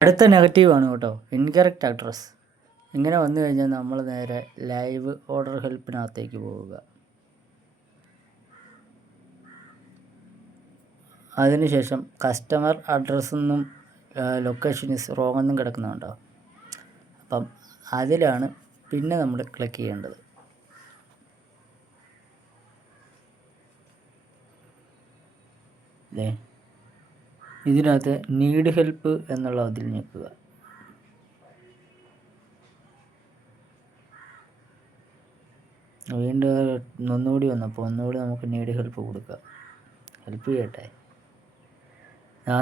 അടുത്ത നെഗറ്റീവാണ് കേട്ടോ, ഇൻകറക്റ്റ് അഡ്രസ്സ്. ഇങ്ങനെ വന്നു കഴിഞ്ഞാൽ നമ്മൾ നേരെ ലൈവ് ഓർഡർ ഹെൽപ്പിനകത്തേക്ക് പോവുക. അതിനുശേഷം കസ്റ്റമർ അഡ്രസ്സെന്നും ലൊക്കേഷൻ ഇസ് റോങ് എന്നും കിടക്കുന്നുണ്ടോ. അപ്പം അതിലാണ് പിന്നെ നമ്മൾ ക്ലിക്ക് ചെയ്യേണ്ടത്. അല്ലേ, ഇതിനകത്ത് നീഡ് ഹെൽപ്പ് എന്നുള്ള അതിൽ ഞെക്കുക. വീണ്ടും ഒന്നുകൂടി വന്നപ്പോൾ ഒന്നുകൂടി നമുക്ക് നീഡ് ഹെൽപ്പ് കൊടുക്കുക. ഹെൽപ്പ് ചെയ്യട്ടെ.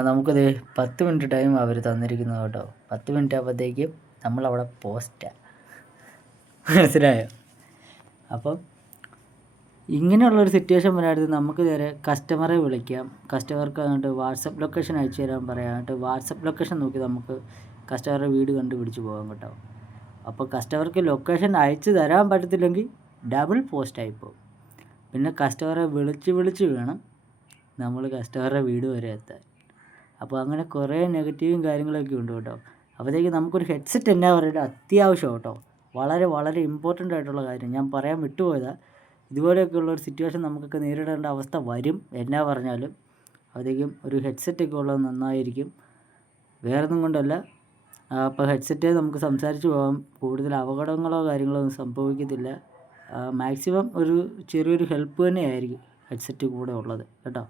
നമുക്കത് 10 മിനിറ്റ് ടൈം അവർ തന്നിരിക്കുന്നത് കേട്ടോ. 10 മിനിറ്റ് ആകുമ്പോഴത്തേക്കും നമ്മളവിടെ പോസ്റ്റാണ്. മനസ്സിലായോ? അപ്പം ഇങ്ങനെയുള്ളൊരു സിറ്റുവേഷൻ വരാതെ നമുക്ക് നേരെ കസ്റ്റമറെ വിളിക്കാം. കസ്റ്റമർക്ക് അങ്ങോട്ട് വാട്സപ്പ് ലൊക്കേഷൻ അയച്ചു തരാൻ പറയാം. എന്നിട്ട് വാട്സപ്പ് ലൊക്കേഷൻ നോക്കി നമുക്ക് കസ്റ്റമറുടെ വീട് കണ്ടുപിടിച്ച് പോകാം കേട്ടോ. അപ്പോൾ കസ്റ്റമർക്ക് ലൊക്കേഷൻ അയച്ചു തരാൻ പറ്റത്തില്ലെങ്കിൽ ഡബിൾ പോസ്റ്റായി പോകും. പിന്നെ കസ്റ്റമറെ വിളിച്ച് വേണം നമ്മൾ കസ്റ്റമറുടെ വീട് വരെ എത്താൻ. അപ്പോൾ അങ്ങനെ കുറേ നെഗറ്റീവും കാര്യങ്ങളൊക്കെ ഉണ്ട് കേട്ടോ. അപ്പോഴത്തേക്ക് നമുക്കൊരു ഹെഡ്സെറ്റ് എന്നാ പറയുക അത്യാവശ്യം കേട്ടോ. വളരെ വളരെ ഇമ്പോർട്ടൻ്റ് ആയിട്ടുള്ള കാര്യം ഞാൻ പറയാൻ വിട്ടുപോയതാണ്. ഇതുപോലെയൊക്കെയുള്ളൊരു സിറ്റുവേഷൻ നമുക്കൊക്കെ നേരിടേണ്ട അവസ്ഥ വരും എന്നാ പറഞ്ഞാലും. അപ്പോഴത്തേക്കും ഒരു ഹെഡ്സെറ്റൊക്കെ ഉള്ളത് നന്നായിരിക്കും. വേറൊന്നും കൊണ്ടല്ല, അപ്പോൾ ഹെഡ്സെറ്റ് നമുക്ക് സംസാരിച്ച് പോകാം. കൂടുതൽ അപകടങ്ങളോ കാര്യങ്ങളോ ഒന്നും സംഭവിക്കത്തില്ല. മാക്സിമം ഒരു ചെറിയൊരു ഹെൽപ്പ് തന്നെയായിരിക്കും ഹെഡ്സെറ്റ് കൂടെ ഉള്ളത് കേട്ടോ.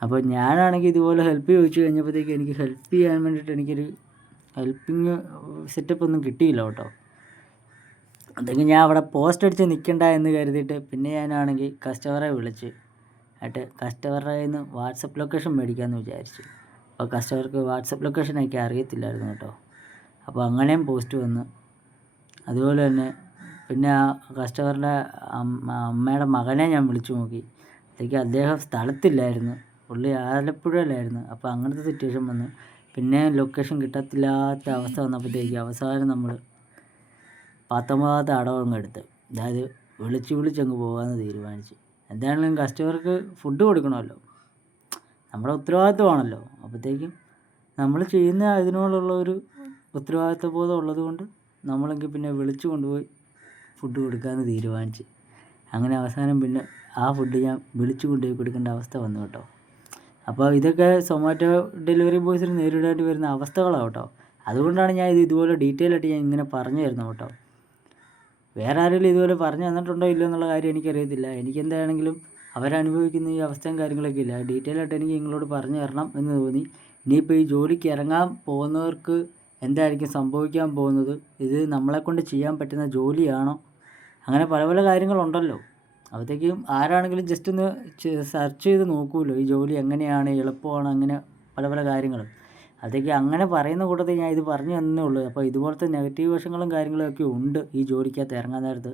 അപ്പോൾ ഞാനാണെങ്കിൽ ഇതുപോലെ ഹെൽപ്പ് ചോദിച്ചു കഴിഞ്ഞപ്പോഴത്തേക്ക് എനിക്ക് ഹെൽപ്പ് ചെയ്യാൻ വേണ്ടിയിട്ട് എനിക്കൊരു ഹെൽപ്പിങ് സെറ്റപ്പ് ഒന്നും കിട്ടിയില്ല കേട്ടോ. അതെങ്കിൽ ഞാൻ അവിടെ പോസ്റ്റ് അടിച്ച് നിൽക്കണ്ട എന്ന് കരുതിയിട്ട് പിന്നെ ഞാനാണെങ്കിൽ കസ്റ്റമറെ വിളിച്ച് എന്നിട്ട് കസ്റ്റമറുടെ കയ്യിൽ നിന്ന് വാട്സപ്പ് ലൊക്കേഷൻ മേടിക്കാമെന്ന് വിചാരിച്ചു. അപ്പോൾ കസ്റ്റമർക്ക് വാട്സപ്പ് ലൊക്കേഷൻ എനിക്ക് അറിയത്തില്ലായിരുന്നു കേട്ടോ. അപ്പോൾ അങ്ങനെയും പോസ്റ്റ് വന്നു. അതുപോലെ തന്നെ പിന്നെ ആ കസ്റ്റമറുടെ അമ്മയുടെ മകനെ ഞാൻ വിളിച്ചു നോക്കി. അപ്പോഴേക്കും അദ്ദേഹം സ്ഥലത്തില്ലായിരുന്നു, പുള്ളി ആലപ്പുഴയിലായിരുന്നു. അപ്പോൾ അങ്ങനത്തെ സിറ്റുവേഷൻ വന്നു. പിന്നെ ലൊക്കേഷൻ കിട്ടത്തില്ലാത്ത അവസ്ഥ വന്നപ്പോഴത്തേക്ക് അവസാനം നമ്മൾ 19ാമത്തെ അടവങ്ങ് എടുത്ത്, അതായത് വിളിച്ചങ്ങ് പോകാമെന്ന് തീരുമാനിച്ചു. എന്താണെങ്കിലും കസ്റ്റമർക്ക് ഫുഡ് കൊടുക്കണമല്ലോ, നമ്മുടെ ഉത്തരവാദിത്വമാണല്ലോ. അപ്പോഴത്തേക്കും നമ്മൾ ചെയ്യുന്ന അതിനോടുള്ള ഒരു ഉത്തരവാദിത്വ ബോധം ഉള്ളത് കൊണ്ട് നമ്മളെങ്കിൽ പിന്നെ വിളിച്ചു കൊണ്ടുപോയി ഫുഡ് കൊടുക്കാമെന്ന് തീരുമാനിച്ച്. അങ്ങനെ അവസാനം പിന്നെ ആ ഫുഡ് ഞാൻ വിളിച്ചു കൊണ്ടുപോയി കൊടുക്കേണ്ട അവസ്ഥ വന്നു കേട്ടോ. അപ്പോൾ ഇതൊക്കെ സൊമാറ്റോ ഡെലിവറി ബോയ്സിന് നേരിടേണ്ടി വരുന്ന അവസ്ഥകളാണ് കേട്ടോ. അതുകൊണ്ടാണ് ഞാൻ ഇതുപോലെ ഡീറ്റെയിൽ ആയിട്ട് ഞാൻ ഇങ്ങനെ പറഞ്ഞു തരുന്നത് കേട്ടോ. വേറെ ആരെങ്കിലും ഇതുപോലെ പറഞ്ഞു തന്നിട്ടുണ്ടോ ഇല്ലയോ എന്നുള്ള കാര്യം എനിക്കറിയത്തില്ല. എനിക്കെന്താണെങ്കിലും അവരനുഭവിക്കുന്ന ഈ അവസ്ഥയും കാര്യങ്ങളൊക്കെ ഇല്ല, ഡീറ്റെയിൽ ആയിട്ട് എനിക്ക് നിങ്ങളോട് പറഞ്ഞു തരണം എന്ന് തോന്നി. ഇനിയിപ്പോൾ ഈ ജോലിക്ക് ഇറങ്ങാൻ പോകുന്നവർക്ക് എന്തായിരിക്കും സംഭവിക്കാൻ പോകുന്നത്, ഇത് നമ്മളെക്കൊണ്ട് ചെയ്യാൻ പറ്റുന്ന ജോലിയാണോ, അങ്ങനെ പല പല കാര്യങ്ങളുണ്ടല്ലോ. അപ്പോഴത്തേക്കും ആരാണെങ്കിലും ജസ്റ്റ് ഒന്ന് സെർച്ച് ചെയ്ത് നോക്കുമല്ലോ ഈ ജോലി എങ്ങനെയാണ്, എളുപ്പമാണ്, അങ്ങനെ പല പല കാര്യങ്ങളും. അതൊക്കെ അങ്ങനെ പറയുന്ന കൂട്ടത്തിൽ ഞാൻ ഇത് പറഞ്ഞു തന്നേ ഉള്ളൂ. അപ്പോൾ ഇതുപോലത്തെ നെഗറ്റീവ് വശങ്ങളും കാര്യങ്ങളൊക്കെ ഉണ്ട് ഈ ജോലിക്കകത്ത് ഇറങ്ങാൻ നേരത്ത്.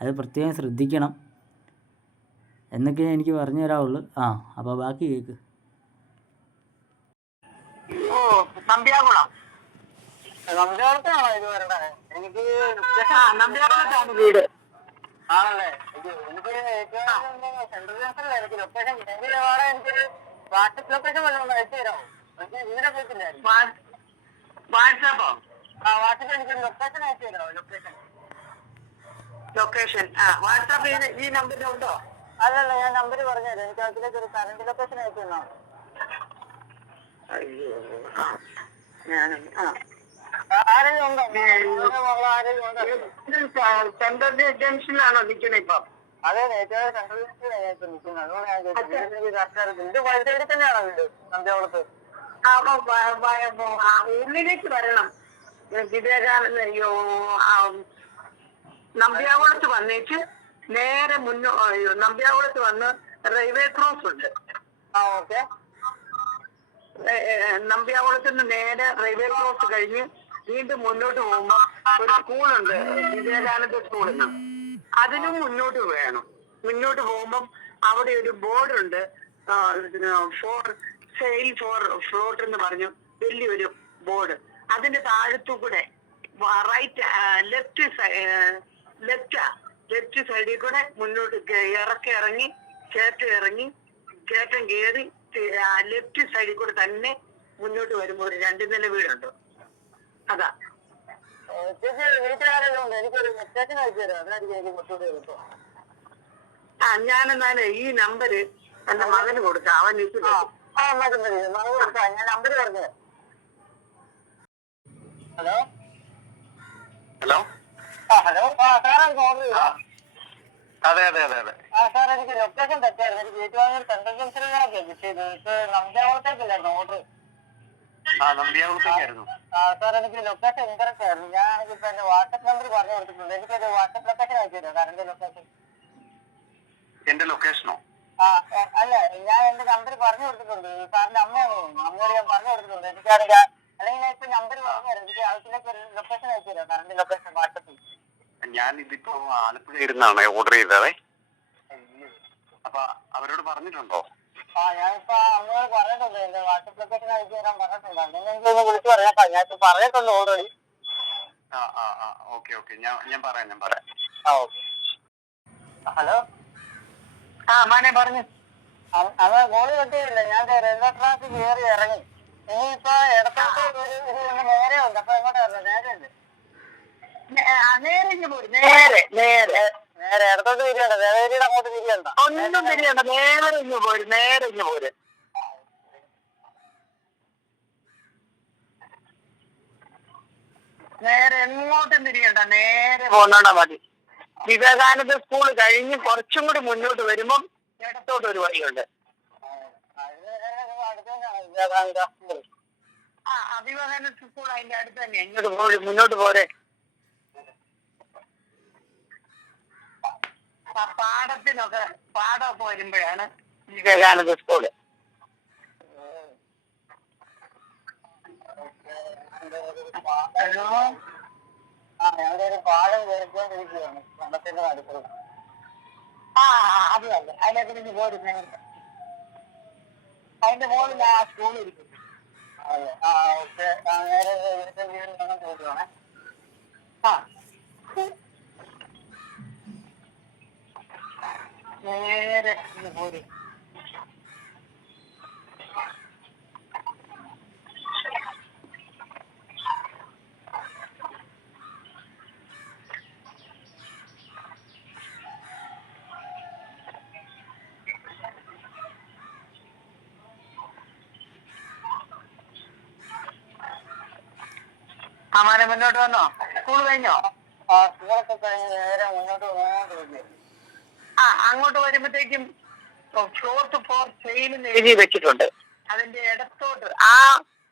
അത് പ്രത്യേകം ശ്രദ്ധിക്കണം എന്നൊക്കെ എനിക്ക് പറഞ്ഞു തരാവുള്ളൂ. അപ്പോൾ ബാക്കി കേൾക്ക്. നമ്പ്യാകുളത്താണോ ഇത് വരണത്? എനിക്ക് നമ്പ്യാകുളത്താണ് വീട് ആണല്ലേ. എനിക്ക് സെൻട്രൽ ജംഗ്ഷനിൽ എനിക്ക് ലൊക്കേഷൻ കിട്ടിയ വേറെ എനിക്കൊരു വാട്സപ്പ് ലൊക്കേഷൻ വല്ലതും അയച്ചു തരാമോ? എനിക്ക് വീടെ പോയിട്ടില്ലായിരുന്നു. വാട്സാപ്പോ? വാട്സാപ്പ് എനിക്കൊരു ലൊക്കേഷൻ അയച്ചു തരാമോ? ലൊക്കേഷൻ വാട്സാപ്പ് ഈ നമ്പറിലുണ്ടോ? അല്ലല്ല, ഞാൻ നമ്പർ പറഞ്ഞുതരാം. എനിക്ക് അതിലേക്ക് ഒരു കറണ്ട് ലൊക്കേഷൻ അയച്ചു തന്നോ? അയ്യോ, ആരെങ്കിലും ഉണ്ടോ? സെൻട്രൽ ജംഗ്ഷനിലാണോ നിൽക്കുന്നത് ഇപ്പം? അതെ, സെൻട്രൽ ജംഗ്ഷനിലാണ് ഇപ്പൊ നിൽക്കുന്നത്. അതുകൊണ്ട് ഇത് വൈദ്യുതി തന്നെയാണോ വീട് നമ്പ്യാകുളത്ത്? ഉള്ളിലേക്ക് വരണം. വിവേകാനന്ദ നമ്പ്യാകുളത്ത് വന്നേച്ച് നേരെ നമ്പ്യാകുളത്ത് വന്ന് റെയിൽവേ ക്രോസ് ഉണ്ട്. ഓക്കെ. നമ്പ്യാകുളത്ത് നിന്ന് നേരെ റെയിൽവേ ക്രോസ് കഴിഞ്ഞ് വീണ്ടും മുന്നോട്ട് പോകുമ്പോൾ ഒരു സ്കൂളുണ്ട്, വിവേകാനന്ദ സ്കൂളിന്. അതിനും മുന്നോട്ട് വേണം. മുന്നോട്ട് പോകുമ്പം അവിടെ ഒരു ബോർഡുണ്ട്, ഫോർ സെയിൽ ഫോർ ഫ്ലോട്ട് എന്ന് പറഞ്ഞു വലിയൊരു ബോർഡ്. അതിന്റെ താഴത്തു കൂടെ റൈറ്റ് ലെഫ്റ്റ് സൈഡിൽ കൂടെ മുന്നോട്ട് ഇറങ്ങി കയറ്റം കയറി ലെഫ്റ്റ് സൈഡിൽ കൂടെ തന്നെ മുന്നോട്ട് വരുമ്പോൾ ഒരു 2 നില വീടുണ്ട്. അതാ. ഞാനെന്നാലേ ഈ നമ്പര് എന്റെ മകന് കൊടുക്കാം. അവൻ ഞാൻ നമ്പര് പറഞ്ഞത്. ഹലോ ഹലോ ഹലോ അതെ അതെ അതെ അതെ സാർ, എനിക്ക് ലൊക്കേഷൻ തെറ്റായിരുന്നു. എനിക്ക് ഏറ്റുവാങ്ങൂർ സെൻട്രൽ ജംഗ്ഷനിലാണ് കിട്ടിയത്. നമ്പ്യാവളത്തേക്കില്ലായിരുന്നു ഓർഡർ. നമ്പ്യാവളത്തേക്കായിരുന്നു. സാർ, എനിക്ക് ലൊക്കേഷൻ ഇൻകറക്റ്റ് ആയിരുന്നു. ഞാനാണെങ്കിൽ ഇപ്പൊ എന്റെ വാട്സ്ആപ്പ് നമ്പർ പറഞ്ഞു കൊടുത്തിട്ടുണ്ട്. എനിക്കൊരു വാട്സ്ആപ്പ് ലൊക്കേഷൻ അയച്ചു തരുമോ സാർ? എന്റെ ലൊക്കേഷൻ. എന്റെ ലൊക്കേഷനോ? അല്ല, ഞാൻ എന്റെ നമ്പർ പറഞ്ഞു കൊടുത്തിട്ടുണ്ട്. സാറിന്റെ അമ്മയോട് ഞാൻ പറഞ്ഞു കൊടുത്തിട്ടുണ്ട്. എനിക്കാണെങ്കിൽ അല്ലെങ്കിൽ ഞാൻ ഇപ്പൊ നമ്പർ പറഞ്ഞു തരാം. എനിക്ക് ആവശ്യത്തിലേക്ക് ഒരു ലൊക്കേഷൻ അയച്ചു തരാം സാറിന്റെ ലൊക്കേഷൻ വാട്സ്ആപ്പിൽ. ഞാൻ ഇതിപ്പോ ആലപ്പുഴ ഇരുന്നാണ് ഓർഡർ ചെയ്തതേ. അപ്പൊ അവരോട് പറഞ്ഞിട്ടുണ്ടോ? ഞാനിപ്പോ അമ്മയോട് പറഞ്ഞിട്ടുണ്ട്. എന്റെ വാട്സ്ആപ്പ് ലൊക്കേഷൻ അയച്ചു തരാൻ പറഞ്ഞിട്ടുണ്ട്. അങ്ങനെ എനിക്കൊന്ന് വിളിച്ചു പറയാം. ഞാൻ ഇപ്പൊ പറഞ്ഞിട്ടുണ്ട് ഓൾറെഡി. ഓക്കെ ഓക്കെ, ഞാൻ പറയാം. ഹലോ. മോനെ പറഞ്ഞു. അത് ഗോളി കിട്ടിയില്ല. ഞാൻ റെയിൽവേ ട്രാക്ക് കയറി ഇറങ്ങി. ഇനിയിപ്പോ ഇടത്തോട്ട് നേരെ ഉണ്ട്. അപ്പൊ എങ്ങോട്ടാ വരുന്നത്? നേരെ ഉണ്ട്. നേരെ ഇടത്തോട്ട് തിരിയണ്ട. ദേവേരിയുടെ അങ്ങോട്ട് തിരിയണ്ട. ഒന്നും തിരിയണ്ട. നേരെ ഇങ്ങ് പോര്. നേരെ എങ്ങോട്ടും തിരിയണ്ട. നേരെ പോന്നോണ്ടാ മതി. വിവേകാനന്ദ സ്കൂൾ കഴിഞ്ഞ് കുറച്ചും കൂടി മുന്നോട്ട് വരുമ്പം ഇടത്തോട്ട് ഒരു വഴിയുണ്ട്. വിവേകാനന്ദ സ്കൂൾ അതിന്റെ അടുത്ത് തന്നെയാ. ഇങ്ങോട്ട് മുന്നോട്ട് പോരെ. പാടമൊക്കെ വരുമ്പോഴാണ് വിവേകാനന്ദ സ്കൂള്. ഹലോ. ഞങ്ങളൊരു പാടം കയറിക്കൊണ്ടിരിക്കുകയാണ് പണ്ടത്തിന്റെ അടുത്ത്. അത് തന്നെ. അതിലേക്ക് നിന്ന് പോരുന്നേ. അതിന്റെ മുകളിൽ ആ സ്കൂൾ ഇരിക്കും. അതെ. ഓക്കെ. നേരെ പോവുകയാണേ. നേരെ ഇന്ന് പോരും. അമാനെ മുന്നോട്ട് വന്നോ? സ്കൂൾ കഴിഞ്ഞോ? സ്കൂളൊക്കെ കഴിഞ്ഞ് നേരെ മുന്നോട്ട് വന്നോണ്ടിരിക്കും. അങ്ങോട്ട് വരുമ്പോഴത്തേക്കും ഷോർട്ട് ഫോർ സെയിൽ എഴുതി വെച്ചിട്ടുണ്ട്. അതിന്റെ ഇടത്തോട്ട് ആ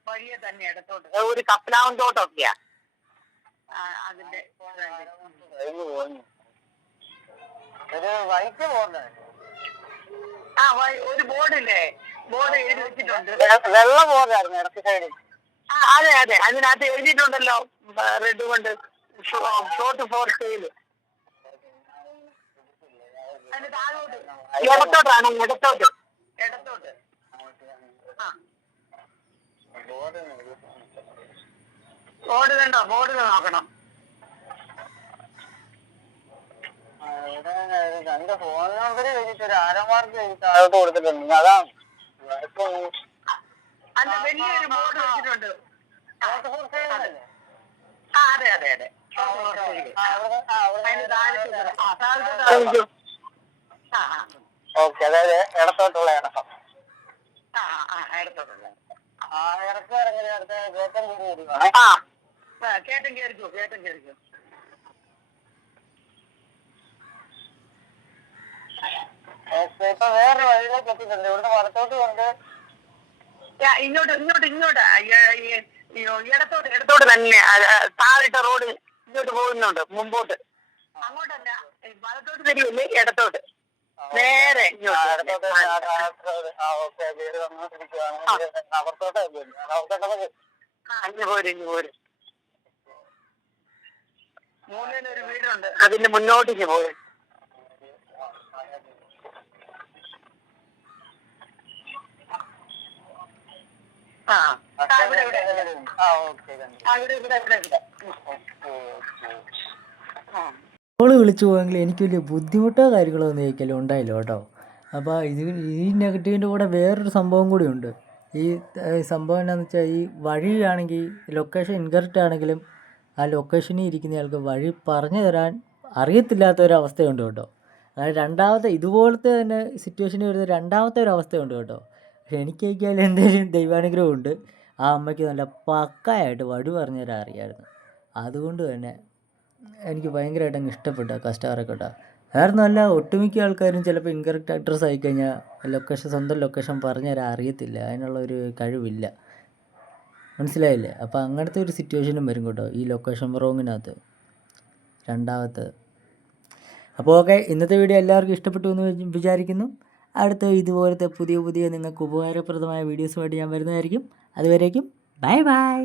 വഴിയെ തന്നെ ഇടത്തോട്ട് ഒരു കപ്പലാവൻ തോട്ടൊക്കെയാ. അതിന്റെ ഒരു വൈറ്റ് ബോർഡ്. ഒരു ബോർഡില്ലേ? ബോർഡ് എഴുതി വെച്ചിട്ടുണ്ട്. വെള്ള ബോർഡായിരുന്നു ഇടത്ത് സൈഡിൽ. അതെ അതെ, അതിനകത്ത് എഴുതിയിട്ടുണ്ടല്ലോ റെഡ് കൊണ്ട് ഷോർട്ട് ഫോർ സെയിൽ. ഇടത്തോട്ടാണ്. ഇടത്തോട്ട് ബോർഡ് കണ്ടോ? ബോർഡ് നോക്കണം. എന്റെ ഫോൺ നമ്പർ എഴുതിട്ടൊരു ആരമാർക്ക് എഴുതി താഴോട്ട് കൊടുത്തിട്ടുണ്ട്. അതാണ് അല്ല, വലിയൊരു ബോർഡ് വെച്ചിട്ടുണ്ട്. അതെ അതെ അതെ. ഓക്കെ, അതായത് ഇടത്തോട്ടുള്ള ഇറക്കം. ഇടത്തോട്ടുള്ള ഇറക്കം ഇറങ്ങി അടുത്ത കേട്ടം കയറിക്കോ. ഇപ്പൊ വേറൊരു വഴിയിലേക്ക് എത്തിയിട്ടുണ്ട്. ഇവിടുന്ന് വലത്തോട്ട് കൊണ്ട് ഇങ്ങോട്ട് ഇടത്തോട്ട് തന്നെ താഴിട്ട റോഡ് ഇങ്ങോട്ട് പോകുന്നുണ്ട് മുമ്പോട്ട്. അങ്ങോട്ടല്ല, വലത്തോട്ട് തിരിയില്ലേ, ഇടത്തോട്ട് നേരെ ഇങ്ങോട്ട്. പോര്. മൂന്നിലൊരു വീടുണ്ട്. അതിന്റെ മുന്നോട്ടേക്ക് പോരും. കോള് വിളിച്ചു പോയെങ്കിൽ എനിക്ക് വലിയ ബുദ്ധിമുട്ടോ കാര്യങ്ങളോ ഒന്നും ചോദിക്കല്ലോ ഉണ്ടായില്ല കേട്ടോ. അപ്പോൾ ഈ നെഗറ്റീവിൻ്റെ കൂടെ വേറൊരു സംഭവം കൂടിയുണ്ട്. ഈ സംഭവം എന്താണെന്ന് വെച്ചാൽ, ഈ വഴിയാണെങ്കിൽ ലൊക്കേഷൻ ഇൻകറക്റ്റ് ആണെങ്കിലും ആ ലൊക്കേഷനിൽ ഇരിക്കുന്നയാൾക്ക് വഴി പറഞ്ഞു തരാൻ അറിയത്തില്ലാത്തൊരവസ്ഥയുണ്ട് കേട്ടോ. അതായത് രണ്ടാമത്തെ ഇതുപോലത്തെ തന്നെ സിറ്റുവേഷനിൽ വരുന്ന രണ്ടാമത്തെ ഒരു അവസ്ഥയുണ്ട് കേട്ടോ. പക്ഷെ എനിക്കൊക്കെയാൽ എന്തെങ്കിലും ദൈവാനുഗ്രഹമുണ്ട്, ആ അമ്മയ്ക്ക് നല്ല പക്കായായിട്ട് വഴി പറഞ്ഞു തരാൻ അറിയാമായിരുന്നു. അതുകൊണ്ട് തന്നെ എനിക്ക് ഭയങ്കരമായിട്ട് അങ്ങ് ഇഷ്ടപ്പെട്ടു കസ്റ്റമറൊക്കെ കേട്ടോ. വേറെ അല്ല, ഒട്ടുമിക്ക ആൾക്കാരും ചിലപ്പോൾ ഇൻകറക്റ്റ് അഡ്രസ്സ് ആയിക്കഴിഞ്ഞാൽ സ്വന്തം ലൊക്കേഷൻ പറഞ്ഞു തരാൻ അറിയത്തില്ല, അതിനുള്ളൊരു കഴിവില്ല. മനസ്സിലായില്ലേ? അപ്പോൾ അങ്ങനത്തെ ഒരു സിറ്റുവേഷനും വരും കേട്ടോ ഈ ലൊക്കേഷൻ റോങ്ങിനകത്ത് രണ്ടാമത്തെ. അപ്പോൾ ഓക്കെ, ഇന്നത്തെ വീഡിയോ എല്ലാവർക്കും ഇഷ്ടപ്പെട്ടു എന്ന് വിചാരിക്കുന്നു. അടുത്ത ഇതുപോലത്തെ പുതിയ നിങ്ങൾക്ക് ഉപകാരപ്രദമായ വീഡിയോസുമായിട്ട് ഞാൻ വരുന്നതായിരിക്കും. അതുവരേക്കും ബൈ ബൈ.